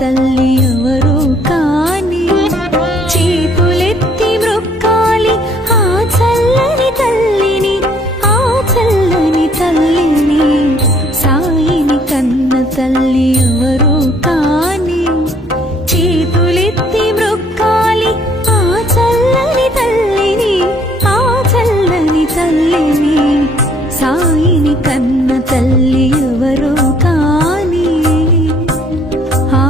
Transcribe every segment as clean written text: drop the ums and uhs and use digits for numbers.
తల్లి ఎవరో కాని చేతులెత్తి మొక్కాలి ఆ చల్లని తల్లిని, ఆ చల్లని తల్లిని. సాయిని కన్న తల్లి ఎవరో కాని చేతులెత్తి మొక్కాలి ఆ చల్లని తల్లిని, ఆ చల్లని తల్లిని. సాయిని కన్న తల్లి ఎవరో కాని. ఆ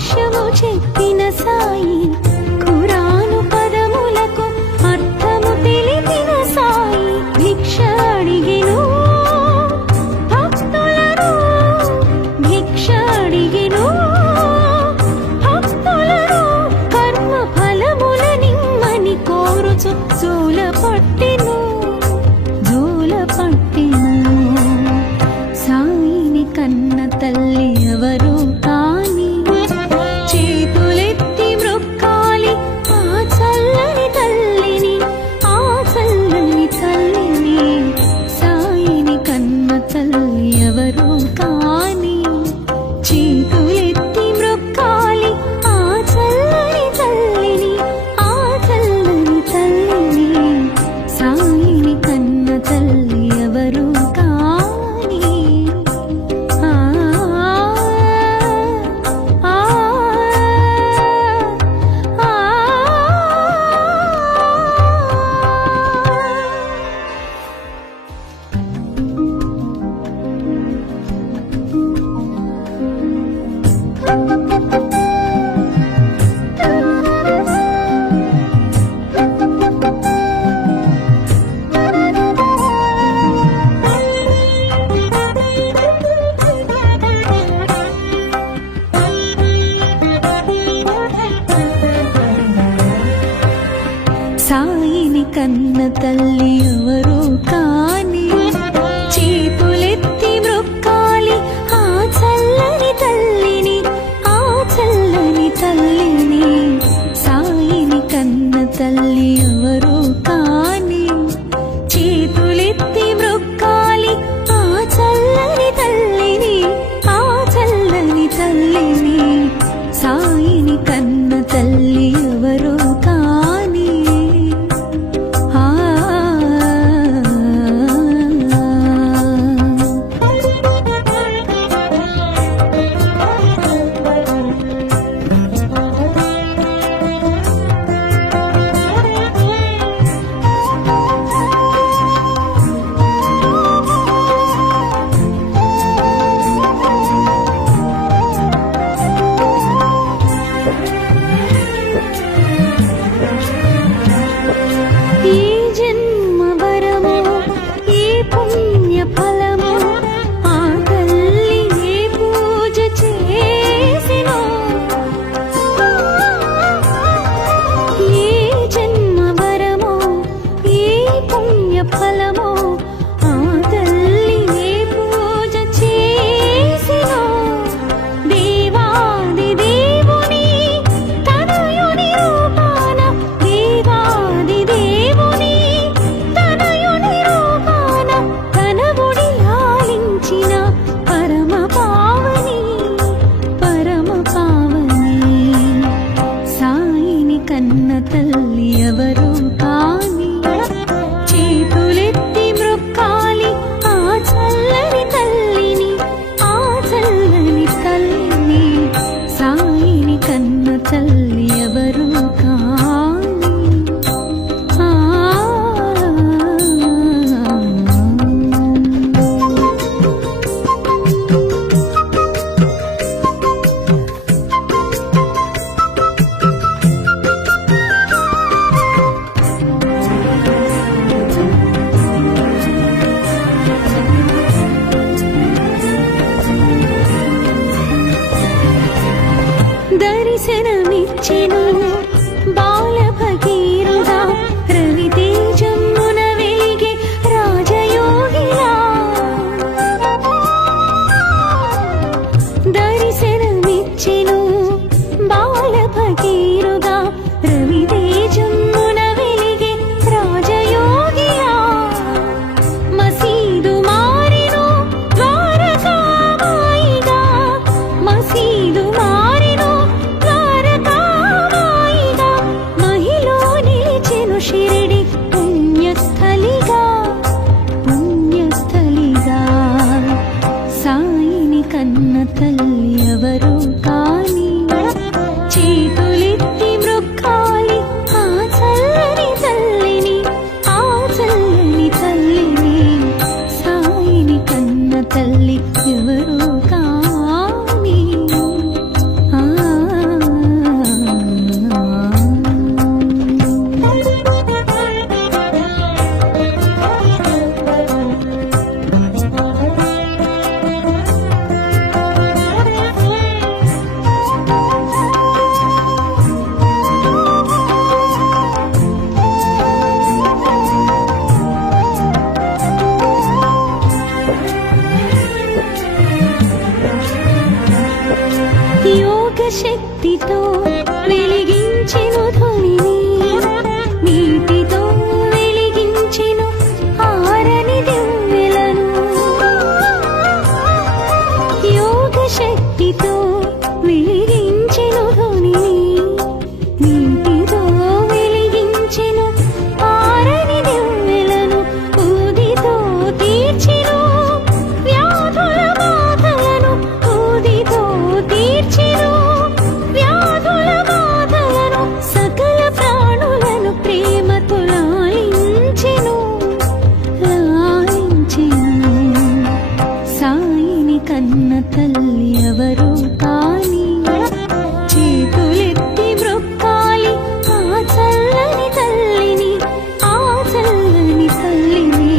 భాష్యము చెప్పిన సాయి, ఖురాను పదములకు అర్థము తెలిపిన సాయి, భిక్ష అడిగెను భక్తులను, భిక్ష అడిగెను భక్తులను, కర్మ ఫలముల నిమ్మని కోరుచు జూల పట్టెను, జూల పట్టెను. సాయిని కన్న తల్లి ఎవరు కాని, చేతులెత్తి మ్రొక్కాలి ఆ చల్లని తల్లిని, ఆ చల్లని తల్లిని. సాయిని కన్న తల్లి ఎవరు కాని, చేతులెత్తి మ్రొక్కాలి ఆ చల్లని తల్లిని, ఆ చల్లని తల్లిని. సాయిని కన్న తల్లి ఎవరు కాని. ఆ ఆ ఆ సాయిని కన్న తల్లి ఎవరు కాని, చేతులెత్తి మ్రొక్కాలి ఆ చల్లని తల్లిని, ఆ చల్లని తల్లిని. సాయిని కన్న తల్లి ఎవరు కాని, చేతులెత్తి మ్రొక్కాలి ఆ చల్లని తల్లిని, ఆ చల్లని తల్లిని. సాయిని కన్న తల్లి ఎవరు కాని. ఆ ఏ జన్మ వరమో, ఏ పుణ్య ఫలమో, ఆ తల్లి ఏ పూజ చేసినో. ఏ జన్మ వరమో, ఏ పుణ్య ఫలమో, ఆ తల్లి ఏ పూజ చేసినో. దేవాది దేవుని తనయుని రూపాన, దేవాది దేవుని తనయుని రూపాన, తనవుడి లాలించిన పరమ పావని, పరమ పావని. సాయిని కన్న తల్లి ఎవరు కాని, చేతులెత్తి మ్రొక్కాలి ఆ చల్లని తల్లిని, ఆ చల్లని తల్లిని. సాయిని కన్న తల్లి ఎవరు కాని. ఆ దర్శనమిచ్చెను బాల భగీరథ, రవితేజమున వెలిగే రాజయోగిలా. దర్శనమిచ్చెను బాల భగీరథ, రవితేజమున వెలిగే రాజయోగిలా. మసీదు మారెను ద్వారకామాయిగా, మసీదు మారెను ద్వారకామాయిగా. యోగ శక్తితో వెలిగించెను ధ్వనిని, నీటితో వెలిగించెను ఆరని దివ్వెలను. యోగ శక్తితో వెలిగించెను ధ్వనిని, నీటితో వెలిగించెను ఆరని దివ్వెలను. ఊదితో తీర్చెను వ్యాధుల బాధలను, ఊదితో తీర్చెను వ్యాధుల బాధలను. సకల ప్రాణులను ప్రేమతో లాలించెను, లాలించెను. సాయిని కన్న తల్లి ఎవరు కాని, చేతులెత్తి మ్రొక్కాలి ఆ చల్లని తల్లిని, ఆ చల్లని తల్లిని.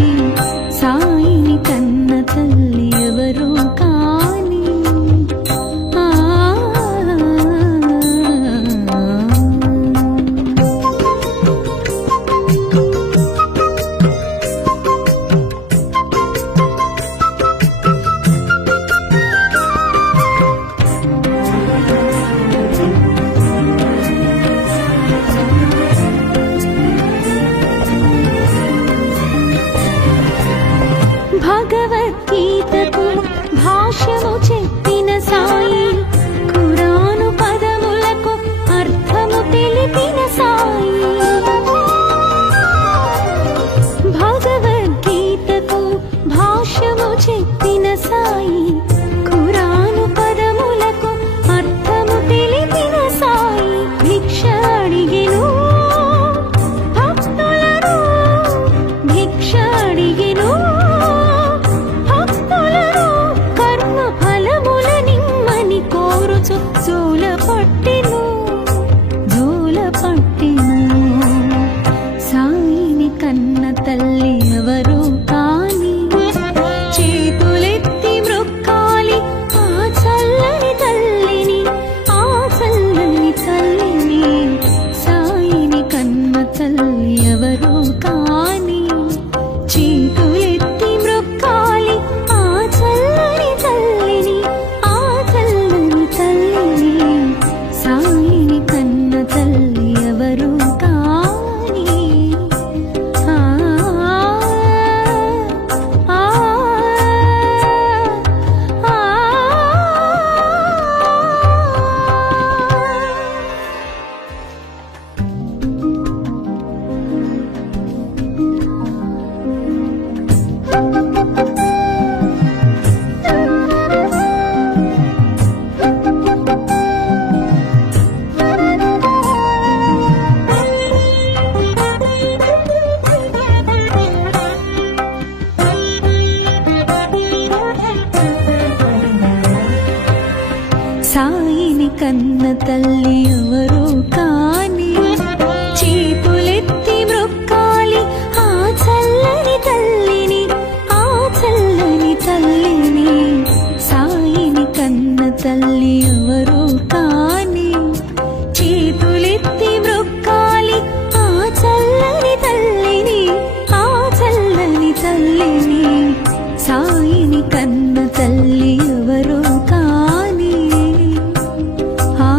సాయిని కన్న తల్లి ఎవరు కాని. భగవద్గీతకు భాష్యము చెప్పిన సాయి, ఖురాను పదములకు అర్థము తెలిపిన సాయి. భగవద్గీతకు భాష్యము చెప్పిన సాయి, ఖురాను పదములకు అర్థము తెలిపిన సాయి. భిక్ష అడిగెను భక్తులను, భిక్ష అడిగెను భక్తులను. కర్మ ఫలముల నిమ్మని కోరుచు జోల పట్టెను, జోల పట్టెను. సాయిని కన్న తల్లి ఎవరు కాని, చేతులెత్తి మ్రొక్కాలి ఆ చల్లని తల్లిని, ఆ చల్లని తల్లిని. సాయిని కన్న తల్లి ఎవరు కాని, చేతులెత్తి మ్రొక్కాలి ఆ చల్లని తల్లిని, ఆ చల్లని తల్లిని. సాయిని కన్న తల్లి ఎవరు కాని. ఆ ఆ ఆ సాయిని కన్న తల్లి ఎవరు కాని, చేతులెత్తి మ్రొక్కాలి ఆ చల్లని తల్లిని, ఆ చల్లని తల్లిని. సాయిని కన్న తల్లి ఎవరు కాని, చేతులెత్తి మ్రొక్కాలి ఆ చల్లని తల్లిని, ఆ చల్లని తల్లిని. సాయిని కన్న తల్లి ఎవరు కాని. ఆ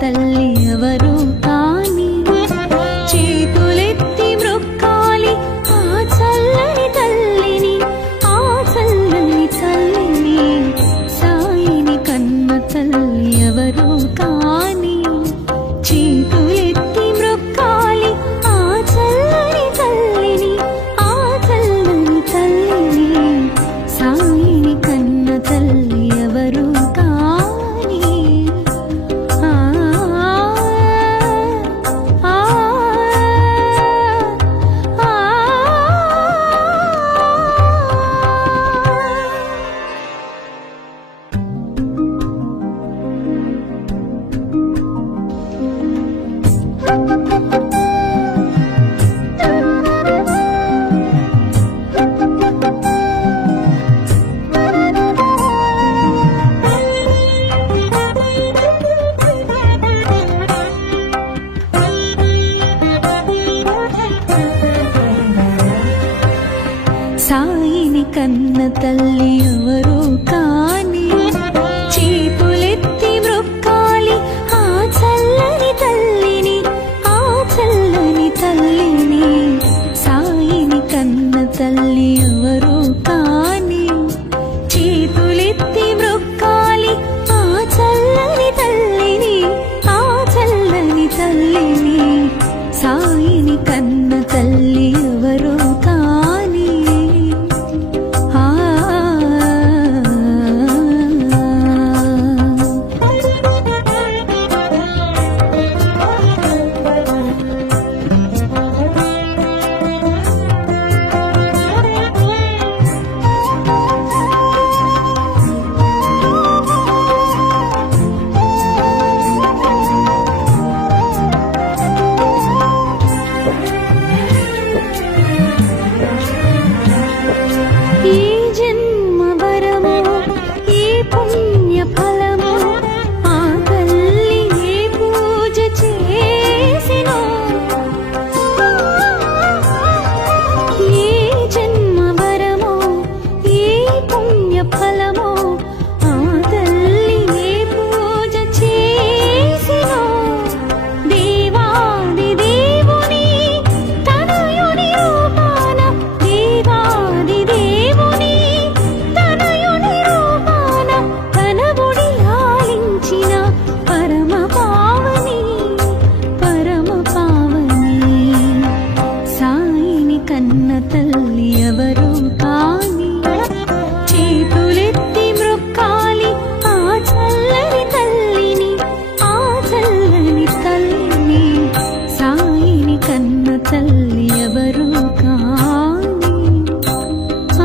తల్లి ఎవరు కాని చేతులెత్తి మ్రొక్కాలి ఆ చల్లని తల్లిని, ఆ చల్లని తల్లిని. సాయిని కన్న తల్లి ఎవరు కాని చేతులెత్తి మ్రొక్కాలి ఆ చల్లని తల్లిని, ఆ చల్లని తల్లిని. సాయిని కన్న తల్లి ఎవరు కాని. ఆ ఆ ఆ సాయిని కన్న తల్లి ఎవరు కాని చేతులెత్తి మ్రొక్కాలి ఆ చల్లని తల్లిని, ఆ చల్లని తల్లిని. సాయిని కన్న తల్లి ఎవరు కాని చేతులెత్తి మ్రొక్కాలి ఆ చల్లని తల్లిని, ఆ చల్లని తల్లిని. సాయిని కన్న తల్లి ఎవరు కాని. ఆ ఈ జన్మ వరము, ఈ పుణ్య ఫలము ఆ తల్లి ఏ పూజ చేసినో. ఈ జన్మ వరము, ఈ పుణ్య ఫలము ఆ తల్లి ఏ పూజ చేసినో. దేవాది దేవుని తనయుని రూపాన, దేవాది దేవుని తనయుని రూపాన కనబుడి లాలించిన పరమ పావని, పరమ పావని. సాయిని కన్న తల్లి ఎవరు కాని చేతులెత్తి మ్రొక్కాలి ఆ చల్లని తల్లిని, ఆ చల్లని తల్లిని. సాయిని కన్న తల్లి ఎవరు కాని. ఆ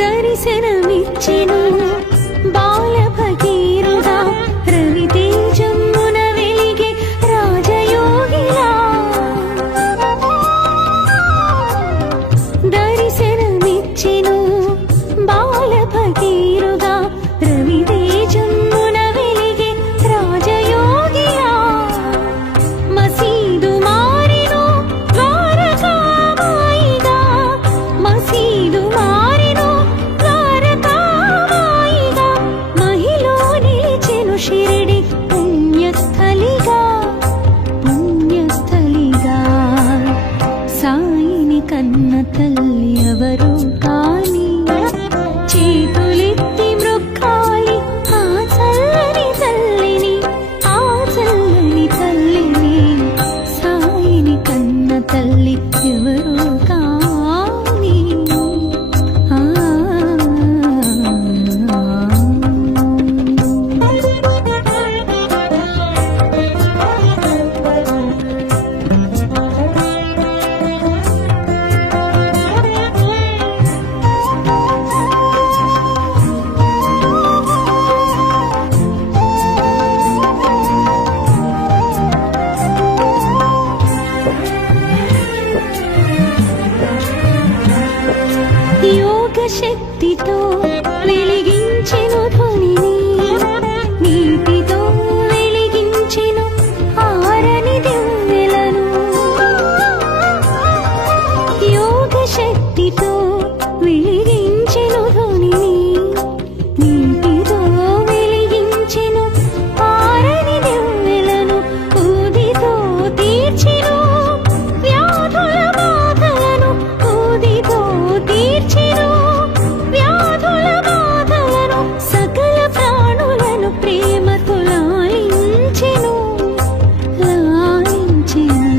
దర్శనమిచ్చెను బాల భగీరుడా, రవితేజమున వెలిగే రాజయోగిలా. దర్శనమిచ్చెను బాల భగీరుడా, రవితేజమున వెలిగే రాజయోగిలా. మసీదు మారెను ద్వారకామాయిగా, మసీదు మారెను ద్వారకామాయిగా. మహిలో నిలిచెను షిరిడి పుణ్యస్థలిగా, పుణ్యస్థలిగా. సాయిని కన్న తల్లి ఎవరు కాని చేతులెత్తి మ్రొక్కాలి ఆ చల్లని తల్లిని, ఆ చల్లని తల్లిని. సాయిని కన్న తల్లి ఎవరు కాని. ఆ శక్తితో వెలిగించెను ధ్వనిని, నీటితో వెలిగించెను ఆరని దివ్వెలను. యోగ శక్తితో వెలిగించెను ధ్వనిని, నీటితో వెలిగించెను ఆరని దివ్వెలను. ఊదితో తీర్చెను వ్యాధుల బాధలను, ఊదితో తీర్చెను వ్యాధుల బాధలను. సకల ప్రాణులను ప్రేమతో లాలించెను, లాలించెను.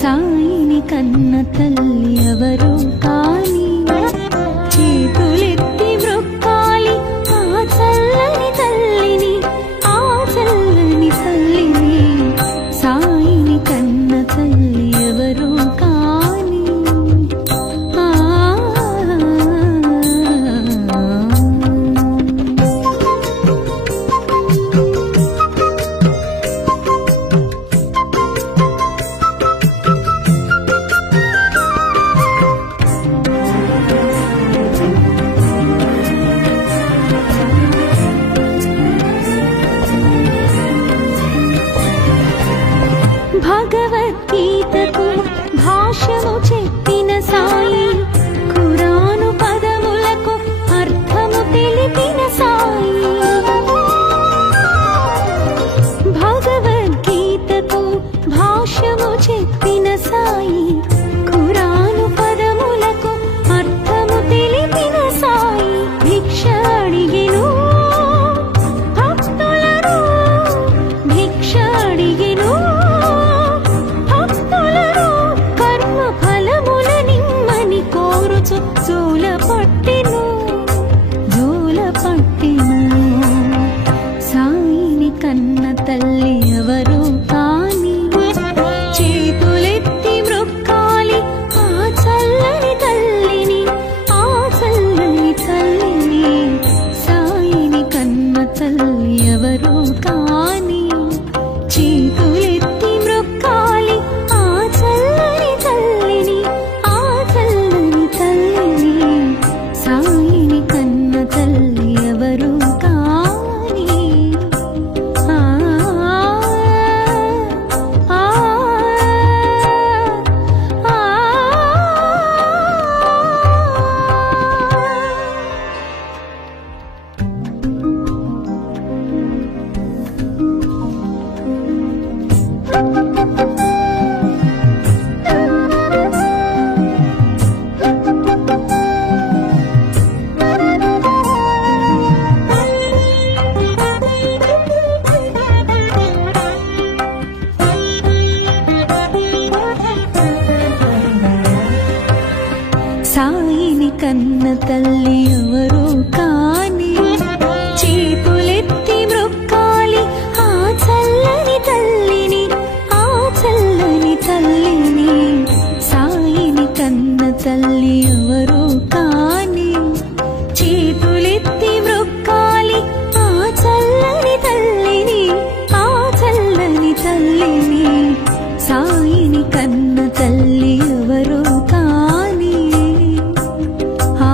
సాయిని కన్న తల్లి ఎవరు కాని, చేతులెత్తి మ్రొక్కాలి ఆ చల్లని తల్లిని, ఆ చల్లని తల్లిని. సాయిని కన్న తల్లి ఎవరు కాని. భగవద్గీతకు భాష్యము చెప్పిన సాయి, ఖురాను పదములకు అర్థము తెలిపిన సాయి. భగవద్గీతకు భాష్యము చెప్పిన సాయి, ఖురాను పదములకు అర్థము తెలిపిన సాయి. భిక్ష అడిగెను భక్తులను, భిక్ష అడిగెను భక్తులను. కర్మ ఫలముల నిమ్మని కోరుచు జోల పట్టెను, జోల పట్టెను. సాయిని కన్న తల్లి ఎవరు కాని, చేతులెత్తి మ్రొక్కాలి ఆ చల్లని తల్లిని, ఆ చల్లని తల్లిని. సాయిని కన్న తల్లి ఎవరు కాని, చేతులెత్తి మ్రొక్కాలి ఆ చల్లని తల్లిని, ఆ చల్లని తల్లిని. సాయిని కన్న తల్లి ఎవరు కాని. ఆ ఆ ఆ సాయిని కన్న తల్లి ఎవరు కాని, చేతులెత్తి మ్రొక్కాలి ఆ చల్లని తల్లిని, ఆ చల్లని తల్లిని. సాయిని కన్న తల్లి ఎవరు కాని, చేతులెత్తి మ్రొక్కాలి ఆ చల్లని తల్లిని, ఆ చల్లని తల్లిని. సాయిని కన్న తల్లి ఎవరు కాని. ఆ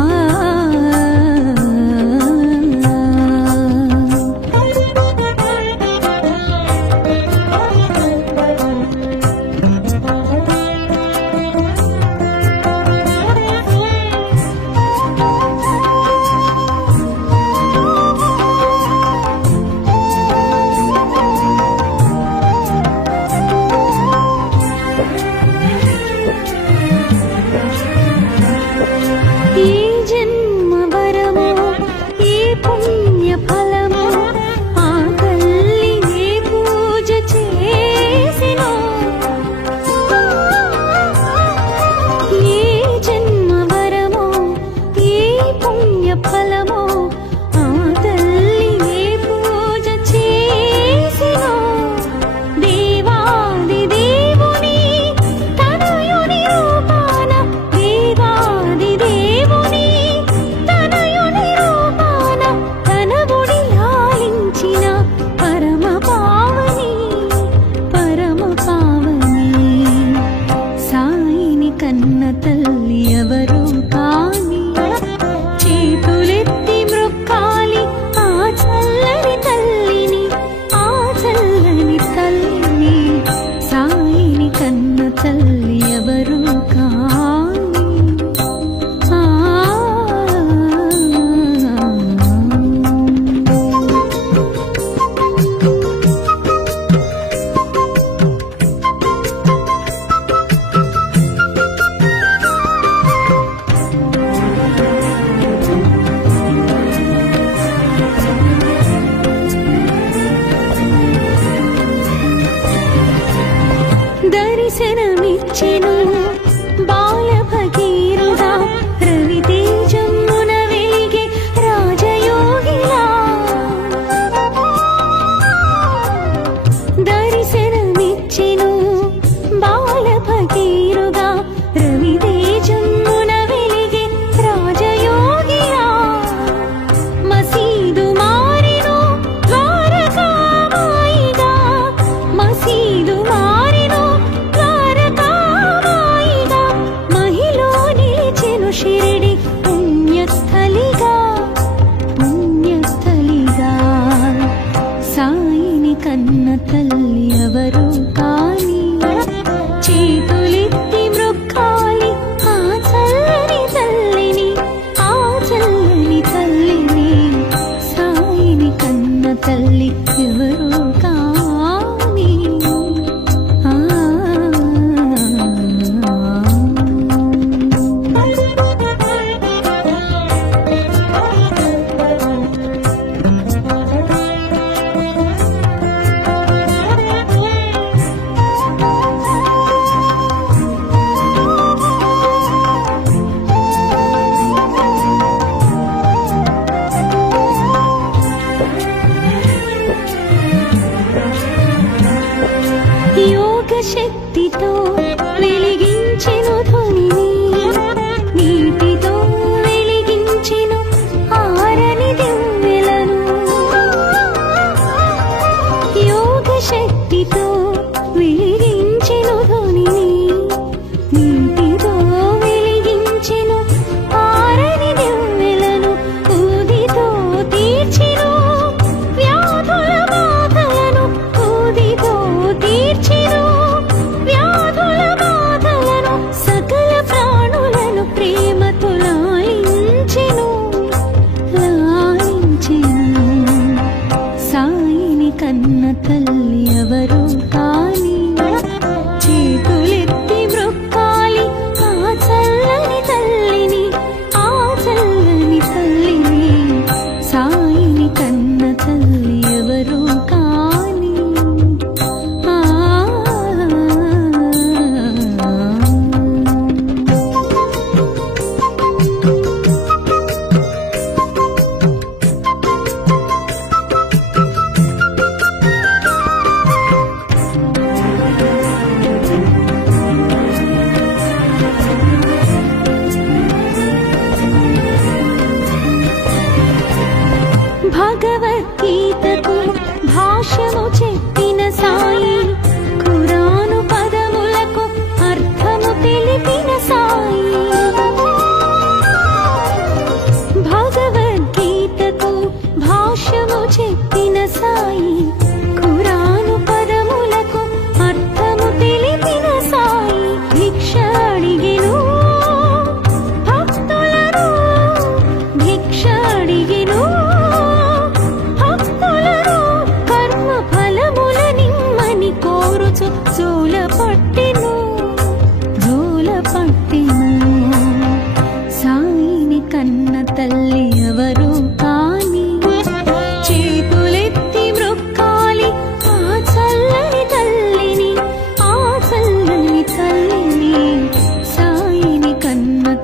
కన్న తల్లి ఎవరు కాని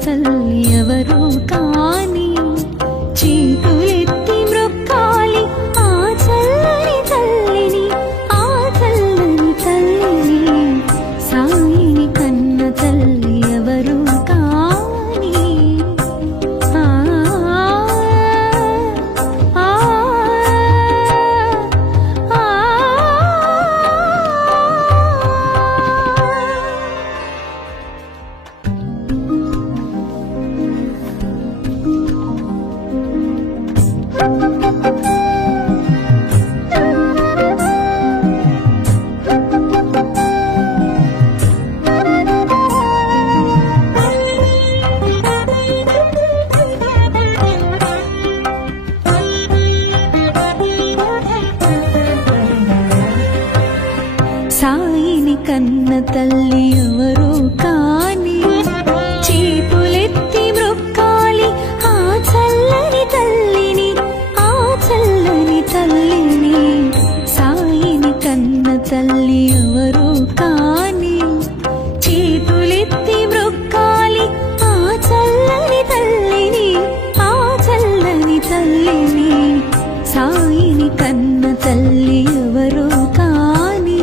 తల్లి ఎవరు కాని చేతులెత్తి మ్రొక్కాలి ఆ చల్లని తల్లిని ఆ చల్లని తల్లిని సాయిని కన్న తల్లి ఎవరు కాని ఆ ఆ సాయిని కన్న తల్లి ఎవరు కాని చేతులెత్తి మ్రొక్కాలి ఆ చల్లని తల్లిని ఆ చల్లని తల్లిని సాయిని కన్న తల్లి ఎవరు కాని చేతులెత్తి మ్రొక్కాలి ఆ చల్లని తల్లిని ఆ చల్లని తల్లిని సాయిని కన్న తల్లి ఎవరు కాని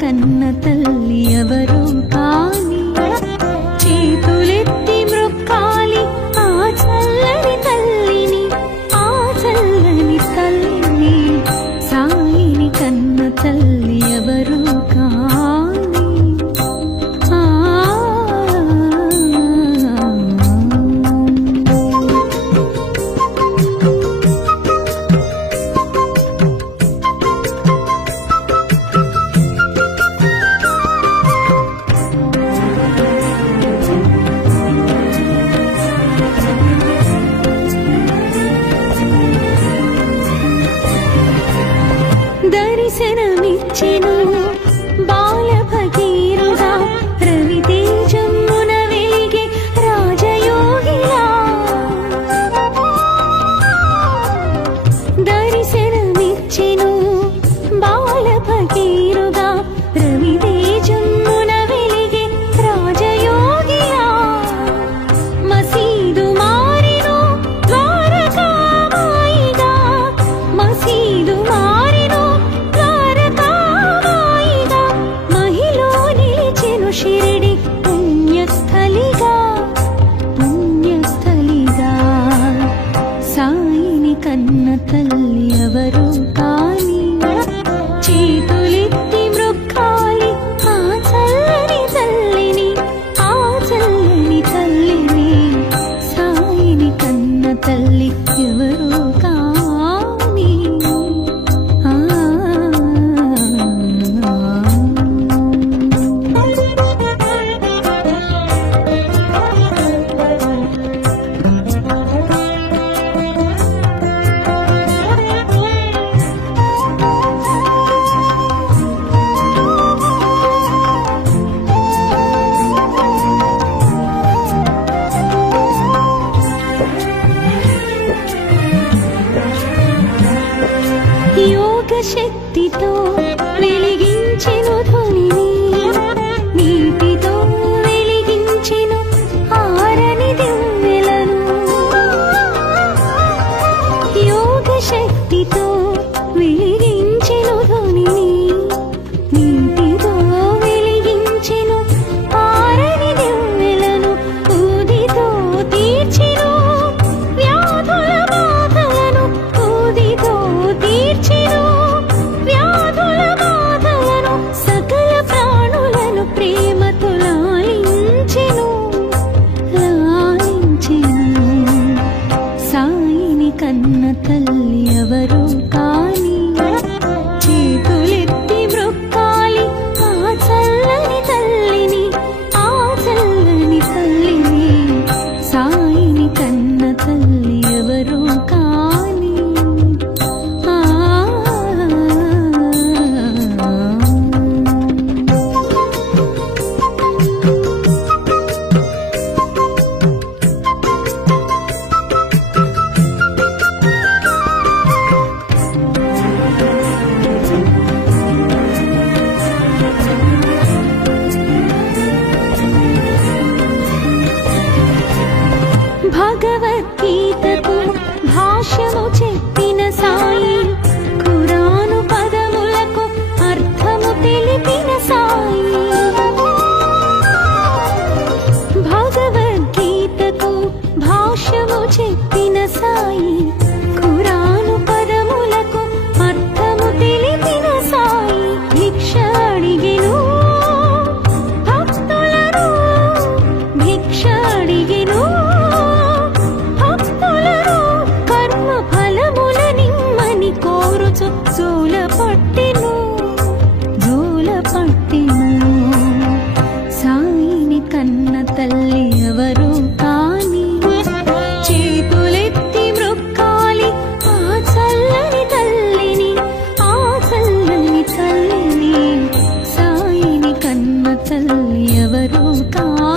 కన్న తల్లి ఎవరు కాని చేతులెత్తి మ్రొక్కాలి ఆ చల్లని తల్లిని ఆ చల్లని తల్లిని సాయిని కన్న తల్లి ఎవరు కాని దర్శనమిచ్చెను బాల ఫకీరుగా రవితేజమున వెలిగే రాజయోగిలా దర్శనమిచ్చెను బాల ఫకీరుగా రవితేజమున వెలిగే రాజయోగిలా మసీదు మారెను ద్వారకామాయిగా మసీదు మారెను షిరిడి పుణ్యస్థలిగా పుణ్యస్థలిగా సాయిని కన్న తల్లి ఎవరు కాని చేతులెత్తి మ్రొక్కాలి ఆ చల్లని తల్లిని ఆ చల్లని తల్లిని సాయిని కన్న తల్లి ఎవరు కాని శక్తితో వెలిగించెను ధ్వనిని నీటితో వెలిగించెను ఆరని దివ్వెలను భగవద్గీతకు భాష్యము చెప్పిన సాయి, ఖురాను పదములకు అర్థము తెలిపిన సాయి. భగవద్గీతకు భాష్యము చెప్పిన సాయి, ఖురాను పదములకు అర్థము తెలిపిన సాయి. భిక్ష అడిగెను భక్తులను, భిక్ష అడిగెను భక్తులను, కర్మ ఫలముల నిమ్మని కోరుచు జోల పట్టెను, జోల పట్టెను. సాయిని కన్న తల్లి ఎవరు కాని, చేతులెత్తి మృక్కాలి ఆ చల్లని తల్లిని, ఆ చల్లని తల్లిని. సాయిని కన్న తల్లి ఎవరు కాని.